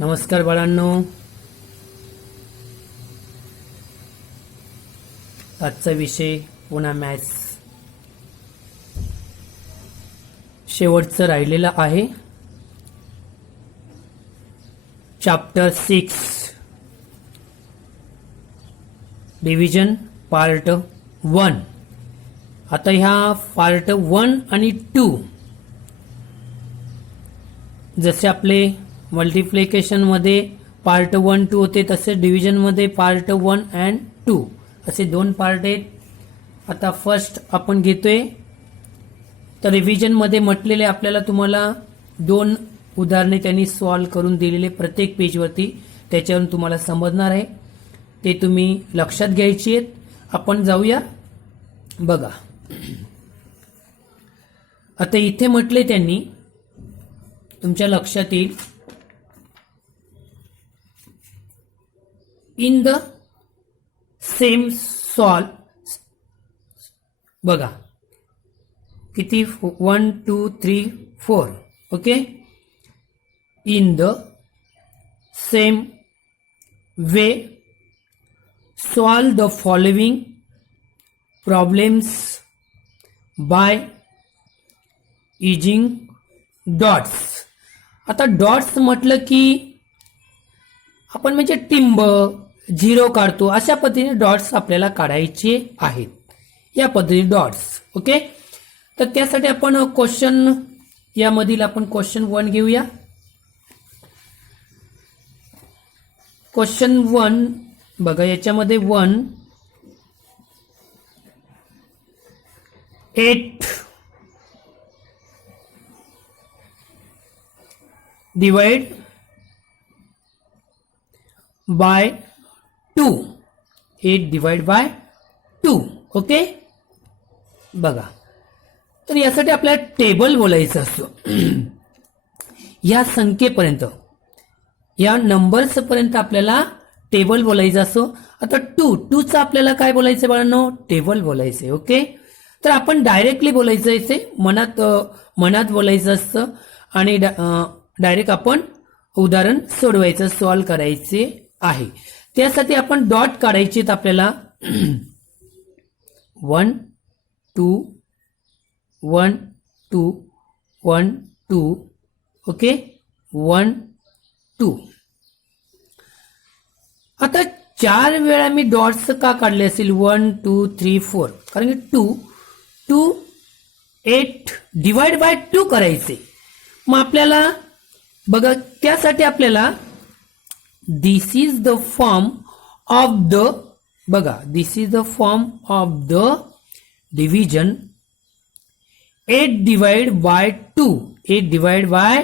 नमस्कार बाळांनो, आजचा विषय पुन्हा मॅथ्स शेवटचं राहिलेलं आहे. Chapter 6 division part 1. आता ह्या पार्ट 1 आणि 2 जसे आपले मल्टिप्लिकेशन मध्ये पार्ट 1 2 होते तसे डिव्हिजन मध्ये पार्ट 1 अँड 2 असे दोन पार्ट आहेत. आता फर्स्ट आपण घेतोय. तर रिव्हिजन मध्ये म्हटलेले आपल्याला तुम्हाला दोन उदाहरणे त्यांनी सॉल्व्ह करून दिलेले प्रत्येक पेजवरती, त्याच्यावरून तुम्हाला समजणार आहे. ते तुम्ही लक्षात घ्यायची आहेत. आपण जाऊया बघा. आता इथे म्हटले त्यांनी, तुमच्या लक्षात येईल, इन द सेम सॉल्व. बघा किती 1 2 3 4. Okay. In the same way solve the following problems by using dots. आता डॉट्स म्हटलं की आपण म्हणजे टिंब झिरो काढतो, अशा पद्धतीने डॉट्स आपल्याला काढायचे आहेत. या पद्धतीने डॉट्स. ओके. तर त्यासाठी आपण क्वेश्चन यामधील आपण क्वेश्चन 1 घेऊया. क्वेश्चन 1 बघा, याच्यामध्ये 1 8 divide by 2. 8 divide by 2. Okay. बघा, तर यासाठी आपल्याला टेबल बोलायचं असतो. या संख्येपर्यंत, या नंबर्स पर्यंत आपल्याला टेबल बोलायचं असतो. आता 2 चा आपल्याला काय बोलायचं बाळांनो? टेबल बोलायचंय. ओके. तर आपण डायरेक्टली बोलायचं आहे, मनात बोलायचं असतं आणि डायरेक्ट आपण उदाहरण सोडवायचं, सॉल्व्ह करायचे आहे. त्यासाठी आपण डॉट काढायचे आहेत आपल्याला. 1 2 1 2 1 2. ओके. 1 2. आता 4 वेळा मी डॉट्स का काढले असेल? 1 2 3 4. कारण की 2 8 डिवाइड बाय 2 करायचे. मग आपल्याला बघा, त्यासाठी आपल्याला this is the form of the, बघा, this is the form of the division 8 divide by 2. 8 divide by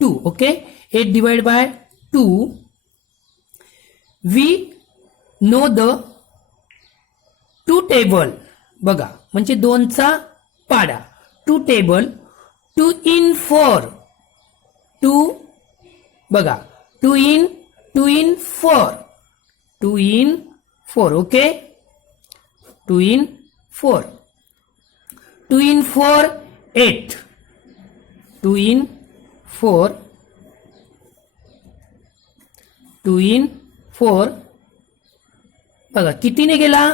2. Okay. 8 divide by 2. We know the 2 table. बघा, म्हणजे 2चा पाडा. 2 टेबल. 2 in 4. 2 बघा, 2 in 4. 2 in 4. Okay. 2 in 4. 2 in 4 8. 2 in 4. 2 in 4. बघा कितीने गेला?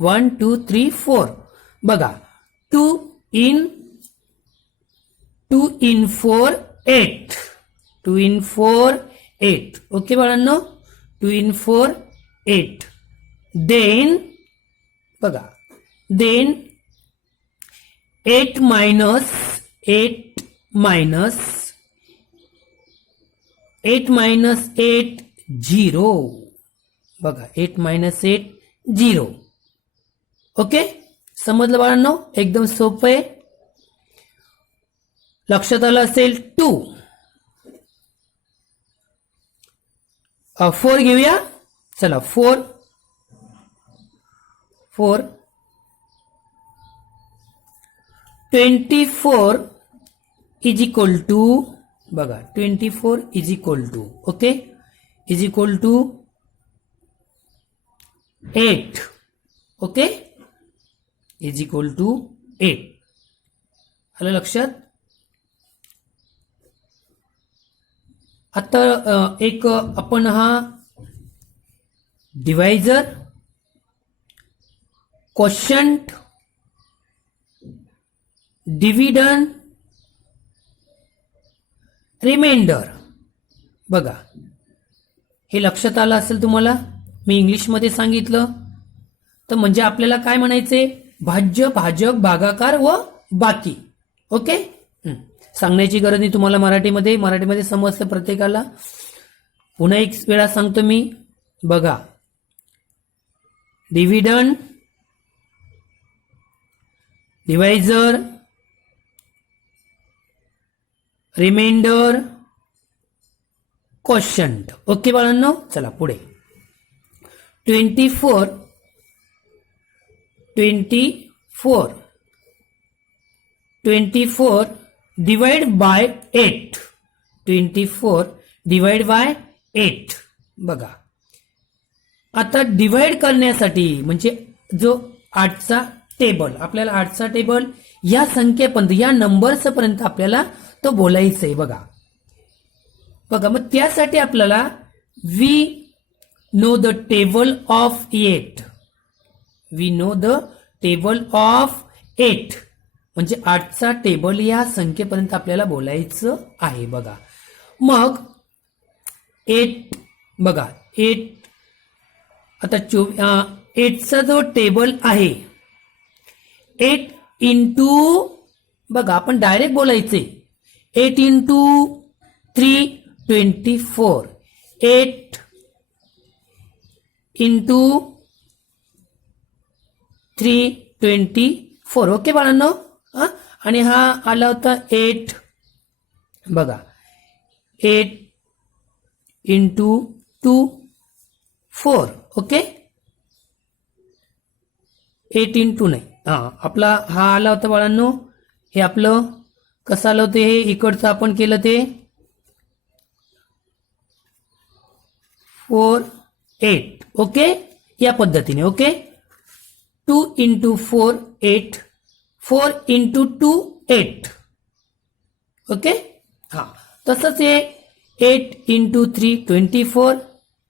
1 2 3 4. बघा, 2 in 4 8. 2 in 4 8. Okay बाळांनो. 2 in 4 8. Then बघा, then 8 minus 8 minus 0. बघा, 8 minus 8 0. ओके. समजलं बाळांनो? एकदम सोपं आहे. लक्षात आलं असेल. 2 4 घेऊया. चला 4 24 इज इक्वल टू, बघा, 24 is equal to, okay, is equal to 8. Okay. Is equal to 8. आलं लक्षात? आता एक आपण हा डिवायझर, क्वोशंट, डिव्हिडंड, रिमाइंडर, बघा हे लक्षात आलं असेल तुम्हाला. मी इंग्लिशमध्ये सांगितलं तर म्हणजे आपल्याला काय म्हणायचे, भाज्य, भाजक, भागाकार व बाकी. ओके, सांगण्याची गरज नाही तुम्हाला. मराठीमध्ये समजतं प्रत्येकाला. पुन्हा एक वेळा सांगतो मी, बघा dividend, divisor, remainder, quotient. Okay बाळांनो, चला पुढे. 24 डिवाइड बाय 8. 24 divide by 8. बघा आता डिवाइड करण्यासाठी म्हणजे जो 8चा टेबल, आपल्याला 8चा टेबल या संख्येपर्यंत, या नंबर्स पर्यंत आपल्याला तो बोलायचं आहे. बघा मग त्यासाठी आपल्याला we know the table of 8. We know the table of 8 म्हणजे 8चा टेबल या संख्येपर्यंत आपल्याला बोलायचं आहे. बघा मग 8, बघा 8, आता 8चा जो टेबल आहे 8 इंटू, बघा आपण डायरेक्ट बोलायचे 8 इंटू 3 24. 8 इंटू 3 24. ओके बाळांनो. आणि हा आला होता 8, बघा 8 इंटू 2 4. ओके, 8 इंटू नाही, आपला हा आला होता बाळांनो. हे आपलं कसं आलं होतं, हे इकडचं आपण केलं ते 4 8. ओके, या पद्धतीने. Okay, 2 into 4 8, 4 into 2 8. ओके, तसंच हे 8 इंटू 3 24,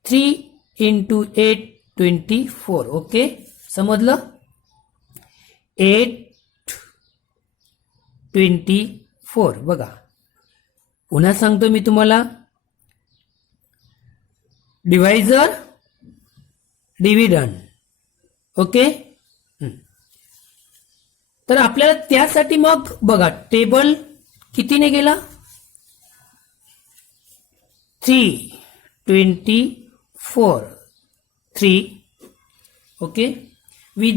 3 इंटू 8 24. ओके, समजलं. 8 24. बघा पुन्हा सांगतो मी तुम्हाला, डिवायझर, डिव्हिडंड. ओके, तर आपल्याला त्यासाठी मग बघा टेबल कितीने गेला, 324. 3. Okay, we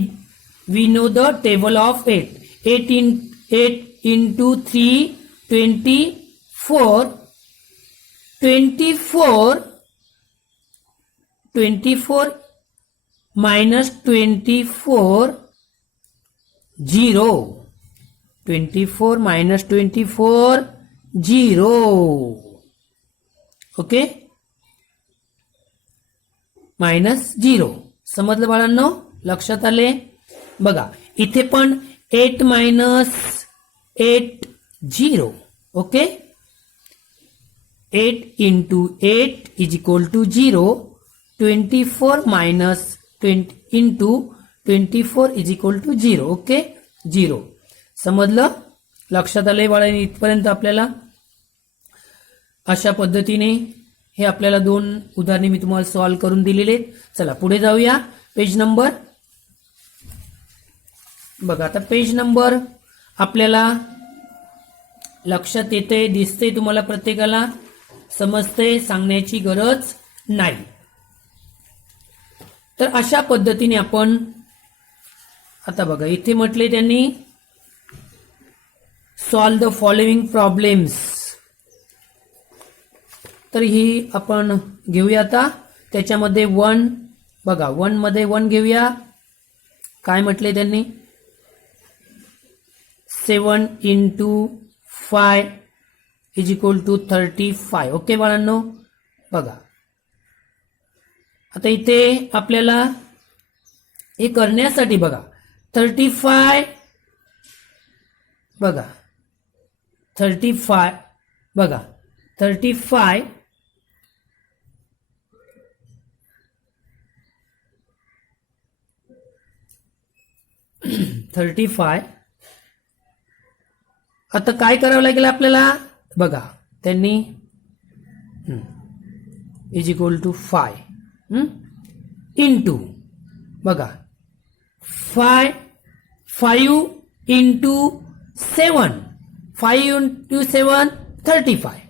know the table of 8. 8 into 3 24. 24 minus 24 0. 24 minus 24 0. Okay, -0. समजलं बाळांनो, लक्षात आले. बघा इथे पण 8 minus 8 0. Okay, 8 into 8 is equal to 0. 24 minus 20 into 24 is equal to 0. Okay, 0. समजलं, लक्षात आलंय बाळा. इथपर्यंत आपल्याला अशा पद्धतीने हे आपल्याला 2 उदाहरणे मी तुम्हाला सॉल्व्ह करून दिलेले. चला पुढे जाऊया. पेज नंबर, बघा आता पेज नंबर आपल्याला लक्षात येते, दिसते तुम्हाला प्रत्येकाला, समजते, सांगण्याची गरज नाही. तर अशा पद्धतीने आपण आता बघा इथे म्हटले त्यांनी सॉल्व द फॉलोइंग प्रॉब्लेम्स. तर ही आपण घेऊया आता. त्याच्यामध्ये 1, बघा 1 मध्ये 1 घेऊया. काय म्हटले त्यांनी, 7 into 5 is equal to 35. Okay बाळांनो, बघा आता इथे आपल्याला हे करण्यासाठी बघा 35, बघा 35, बघा 35 35. आता काय करावं लागेल आपल्याला बघा, त्यांनी इज इक्वल टू 5 इंटू बघा 5 into 7, 5 into 7 35,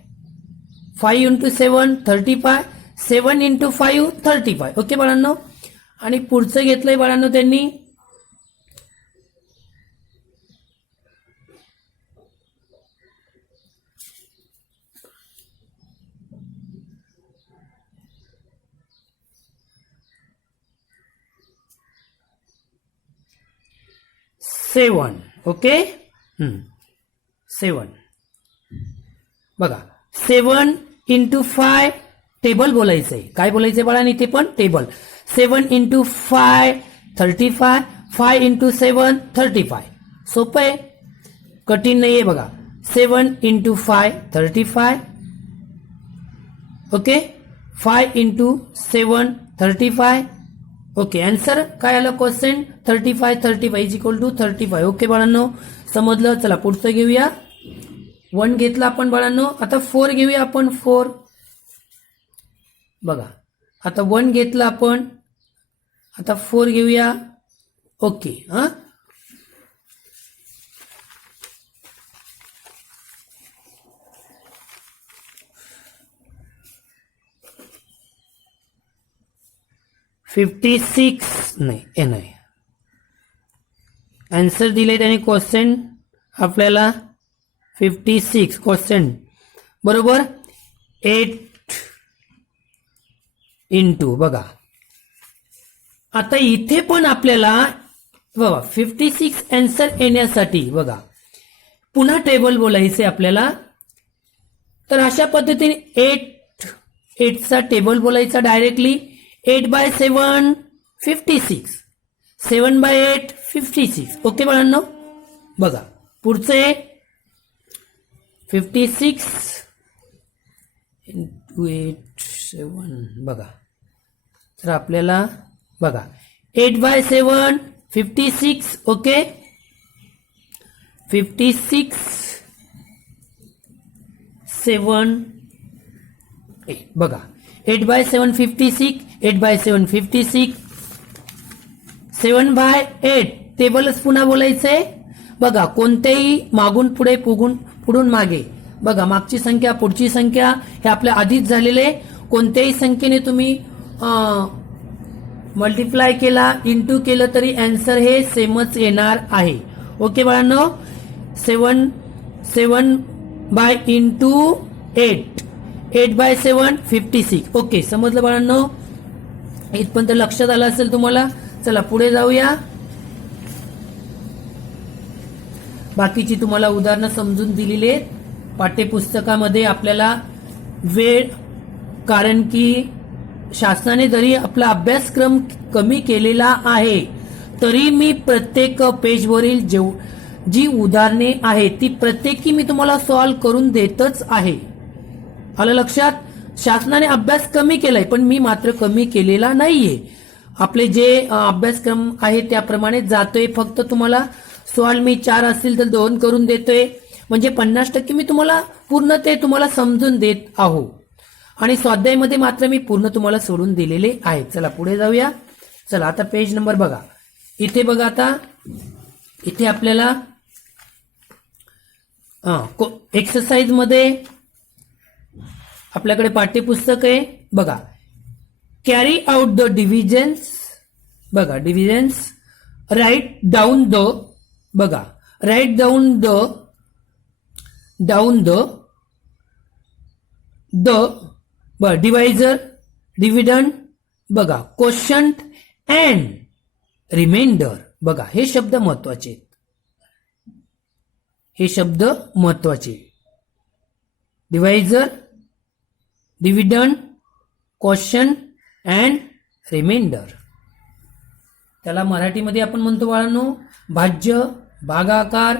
5 into 7 35, 7 into 5 35. Okay बाळांनो. आणि पुढचं घेतलंय बाळांनो त्यांनी 7. ओके 7 बघा 7 इंटू 5 टेबल बोलायचंय. काय बोलायचंय बाळा इथे पण टेबल. 7 into 5 35, 5 into 7 35. सोपं आहे, कठीण नाहीये बघा. 7 into 5 35. Okay 5 into 7 35. Okay answer काय आलं question 35 is equal to 35. Okay बाळांनो समजलं. चला पुढचं घेऊया. 1 घेतला आपण बाळांनो. आता 4 घेऊया आपण. 4 बघा, आता 1 घेतला आपण, आता 4 घेऊया. ओके 56 नाही आन्सर दिले त्याने क्वेश्चन आपल्याला 56 क्वेश्चन बरोबर. 8 इंटू बघा, आता इथे पण आपल्याला बघा 56 आन्सर येण्यासाठी बघा पुन्हा टेबल बोलायचे आपल्याला. तर अशा पद्धतीने 8 चा टेबल बोलायचा डायरेक्टली. 8 by 7 56, 7 by 8 56. ओके बाळांनो बघा पुढचे 56 इंटू 8 7 बघा. तर आपल्याला बघा 8 by 7 56. ओके 56 7 8 बघा 8 by 7 56, 8 by 7 56, 7 by 8 टेबलच पुन्हा बोलायचंय बघा. कोणतेही मागून पुढे पुढून मागे बघा, मागची संख्या पुढची संख्या हे आपल्या आधीच झालेले. कोणत्याही संख्येने तुम्ही मल्टिप्लाय केला इंटू केलं तरी आन्सर हे सेमच येणार आहे. ओके बाळांनो 7 by इंटू 8 by 7 56. ओके समजलं बाळांनो, इथपर्यंत लक्षात आलं असेल तुम्हाला. चला पुढे जाऊया. बाकीची तुम्हाला उदाहरणं समजून दिलेली आहेत पाठ्यपुस्तकामध्ये आपल्याला वेळ, कारण की शासनाने जरी आपला अभ्यासक्रम कमी केलेला आहे तरी मी प्रत्येक पेजवरील जी उदाहरणे आहेत ती प्रत्येकी मी तुम्हाला सॉल्व्ह करून देतच आहे. आलं लक्षात. शासनाने अभ्यास कमी केलाय पण मी मात्र कमी केलेला नाहीये. आपले जे अभ्यासक्रम आहे त्याप्रमाणे जातोय. फक्त तुम्हाला सॉल्व्ह मी 4 असतील तर 2 करून देतोय. म्हणजे 50% मी तुम्हाला पूर्ण ते तुम्हाला समजून देत आहो. आणि स्वाध्यायामध्ये मात्र मी पूर्ण तुम्हाला सोडून दिलेले आहे. चला पुढे जाऊया. चला आता पेज नंबर बघा. इथे बघा, आता इथे आपल्याला एक्सरसाइज मध्ये आपल्याकडे पाठ्यपुस्तक आहे बघा. कॅरी आउट द डिव्हिजन्स बघा. डिव्हिजन्स राईट डाऊन द बघा. Right down the divisor, dividend बघा, कोशंट अँड रिमाइंडर बघा. हे शब्द महत्वाचे, हे शब्द महत्वाचे. Divisor, dividend, quotient and remainder. त्याला मराठीमध्ये आपण म्हणतो बाळांनो भाज्य, भागाकार,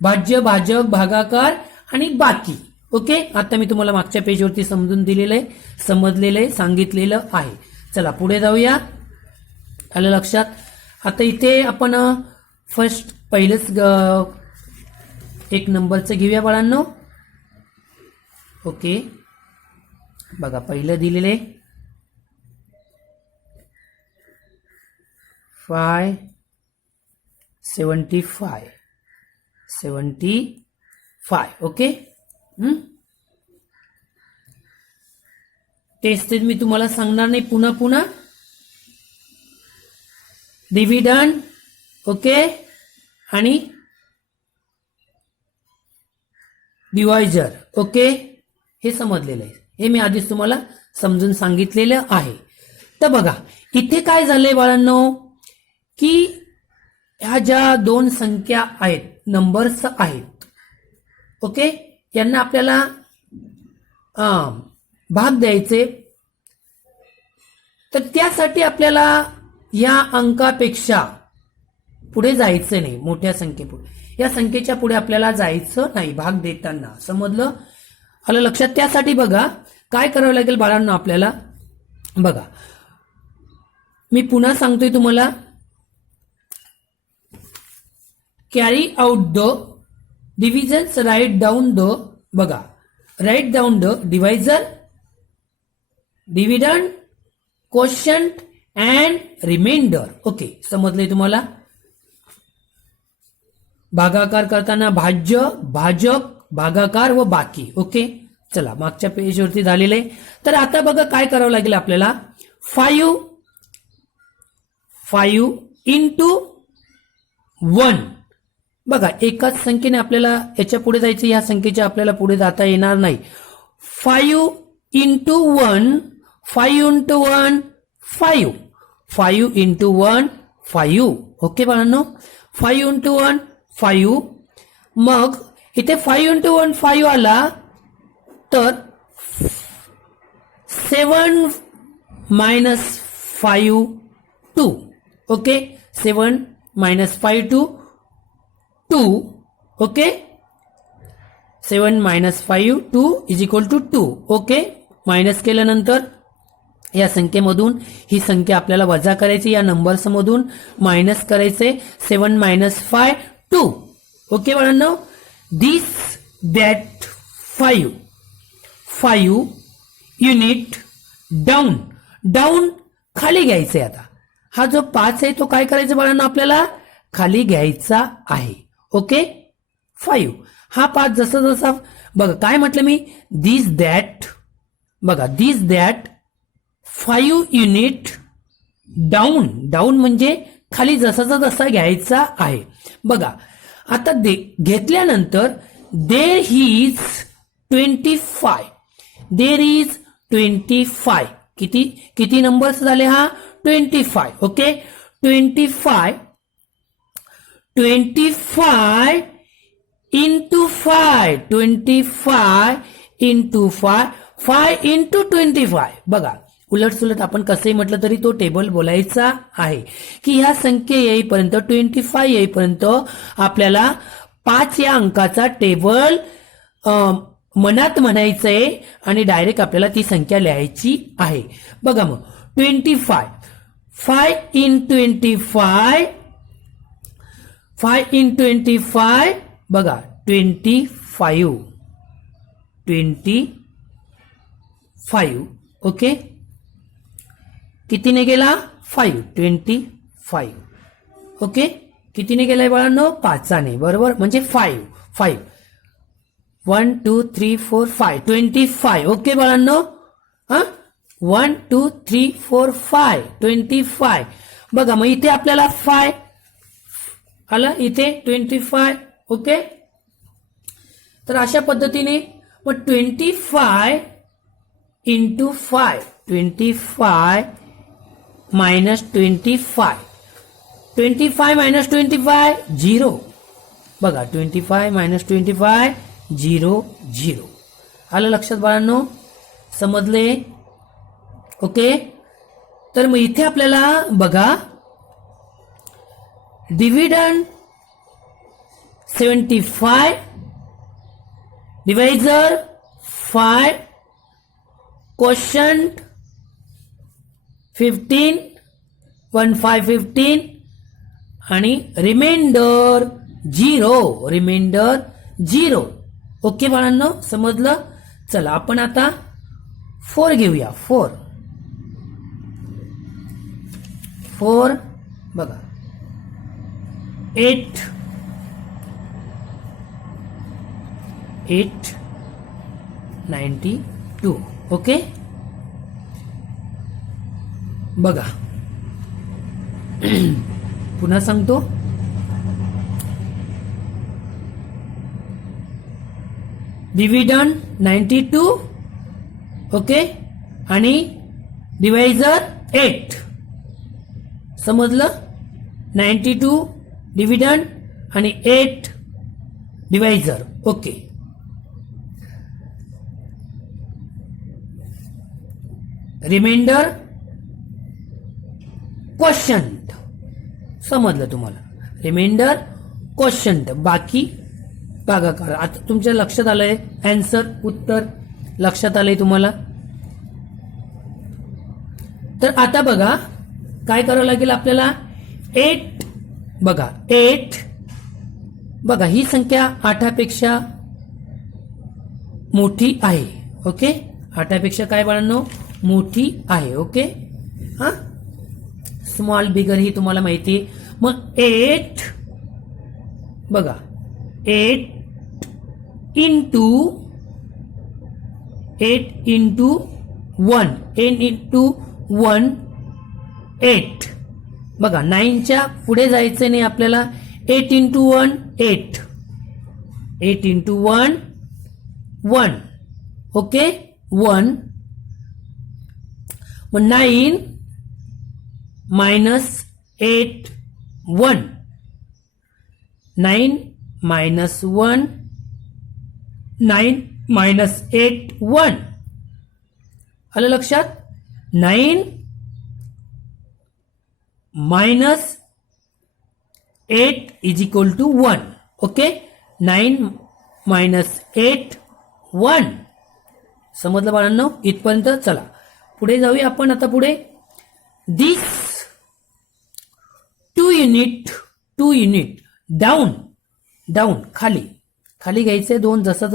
भाज्य, भाजक, भागाकार आणि बाकी. ओके आता मी तुम्हाला मागच्या पेजवरती समजून दिलेलं आहे, समजलेलं आहे, सांगितलेलं आहे. चला पुढे जाऊया. आलं लक्षात. आता इथे आपण फर्स्ट पहिलंच एक नंबरचं घेऊया बाळांनो. ओके, बघा पहिलं दिलेले 75. ओके. तेच मी तुम्हाला सांगणार नाही पुन्हा. डिव्हिडंड, ओके, आणि डिवायझर, ओके, हे समजलेलं आहे. हे मी आधीच तुम्हाला समजून सांगितलेलं आहे. तर बघा इथे काय झालंय बाळांनो, की ह्या ज्या दोन संख्या आहेत, नंबर्स आहेत, ओके, यांना आपल्याला भाग द्यायचे. तर त्यासाठी आपल्याला या अंकापेक्षा पुढे जायचं नाही, मोठ्या संख्येपुढे, या संख्येच्या पुढे आपल्याला जायचं नाही भाग देताना. समजलं? आलं लक्षात? त्यासाठी बघा काय करावं लागेल बाळांना आपल्याला. बघा मी पुन्हा सांगतोय तुम्हाला. Carry out the divisions, right down the, बघा right down the divisor, dividend, quotient and remainder. Okay, समजले तुम्हाला? भागाकार करताना भाज्य, भाजक, भागाकार व बाकी. ओके, चला मागच्या पेजवरती झालेलं आहे. तर आता बघा काय करावं लागेल आपल्याला. 5 इंटू 1. बघा एकाच संख्येने आपल्याला याच्या पुढे जायचं, या संख्येच्या आपल्याला पुढे जाता येणार नाही. 5 इंटू 1, 5 इंटू 1, 5. 5 इंटू 1, 5. ओके बाळांनो, 5 इंटू 1, 5. मग इथे 5 इंटू 1, 5 आला तर 7 minus 5, 2. Okay, 7 minus 5, 2. Okay, 7 minus 5, 2 is equal to 2. Okay, minus केल्यानंतर या संख्येमधून ही संख्या आपल्याला वजा करायची, या नंबर्स मधून मायनस करायचे. 7 मायनस 5, 2. ओके बाळांनो, दिस दॅट 5 युनिट डाऊन. डाऊन खाली घ्यायचे. आता हा जो 5 आहे तो काय करायचा बाळांनो, आपल्याला खाली घ्यायचा आहे. ओके, 5 हा 5 जसा बघा काय म्हटलं मी, दिस दॅट, बघा दिस दॅट 5 युनिट डाऊन. डाऊन म्हणजे खाली जसा घ्यायचा आहे. बघा आता घेतल्यानंतर देर इज 25. There is 25. किती नंबर्स झाले हा, 25. Okay, 25 into 5, 25 into 5 into 25. बघा उलट सुलट आपण कसंही म्हटलं तरी तो टेबल बोलायचा आहे, की ह्या संख्या येईपर्यंत 25 येईपर्यंत आपल्याला 5 या अंकाचा टेबल मनात म्हणायचंय आणि डायरेक्ट आपल्याला ती संख्या लिहायची आहे. बघा मग 25, 5 इन 25, 5 इन 25, बघा 25. ओके, कितीने गेला, 5, 25. ओके, कितीने गेलाय बाळांनो, 5ने, बरोबर, म्हणजे 5. 1 2 3 4 5, 25. ओके बाळांनो, 1 2 3 4 5, 25. बघा मग इथे आपल्याला 5 आला, इथे 25. ओके, तर अशा पद्धतीने मग 25 इंटू 5, 25 मायनस 25. 25 मायनस 25, 0. बघा 25 मायनस 25, 0 0. आलं लक्षात बाळांनो, समजले? ओके, तर मग इथे आपल्याला बघा डिव्हिडंड 75, डिवायझर 5, कोशंट 15, 1 5 15 आणि रिमाइंडर 0. ओके बाळांनो, समजलं? चला आपण आता 4 घेऊया. 4 बघा 892. ओके बघा पुन्हा सांगतो. डिव्हिडंड 92. ओके आणि डिवायझर 8. समजलं? 92 डिव्हिडंड आणि 8 डिवायझर. Okay reminder quotient. समजलं तुम्हाला? रिमाइंडर क्वोशंट बाकी भागाकार. आता तुमच्या लक्षात आलंय आन्सर, उत्तर लक्षात आलंय तुम्हाला? तर आता बघा काय करावं लागेल आपल्याला. 8 बघा 8 बघा ही संख्या 8पेक्षा मोठी आहे. ओके 8पेक्षा काय बाळांनो मोठी आहे. ओके हा स्मॉल बिगर ही तुम्हाला माहिती आहे. मग 8 बघा 8 इंटू 1 8 बघा 9च्या पुढे जायचं नाही आपल्याला. 8 इंटू 1 8. 8 इंटू 1 1. ओके 1. मग 9 मायनस 8 1. 9 minus 1 9 minus 8 1. आलं लक्षात? 9 minus 8 is equal to 1. Okay 9 minus 8 1. समजलं बाळांनो इथपर्यंत? चला पुढे जाऊया आपण. आता पुढे दिस 2 युनिट डाऊन खाली घ्यायचे 2 जसा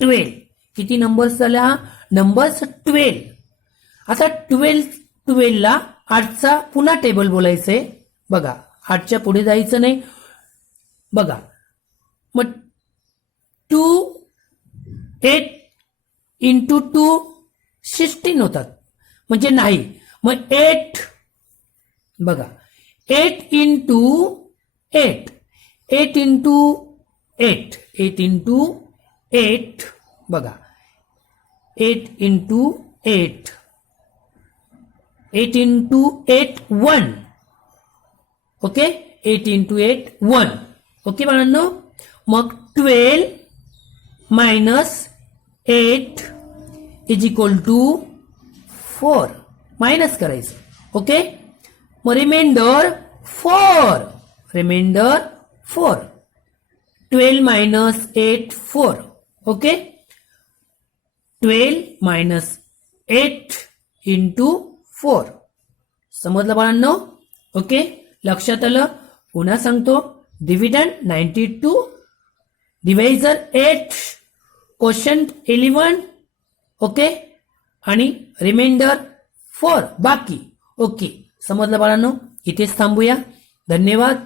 12. किती नंबर्स झाल्या? नंबर्स 12. आता 12 ला 8चा पुन्हा टेबल बोलायचंय. बघा 8च्या पुढे जायचं नाही. बघा मग 2 8 इंटू 2 16 होतात म्हणजे नाही. मग 8 बघा 8 इंटू 8 8 इंटू 8 8 इंटू 8 बघा 8 into 8 8 into 8 1. Okay 8 into 8 1. Okay बाळांनो. मग 12 minus 8 is equal to 4. Minus करायचं. ओके मग remainder 4. 12 minus 8 4. Okay 12 minus 8 into 4. समजलं बाळांनो? ओके लक्षात आलं? पुन्हा सांगतो. Dividend 92, divisor 8, quotient 11. ओके आणि रिमाइंडर 4 बाकी. ओके समजलं बाळांनो? इथेच थांबूया. धन्यवाद.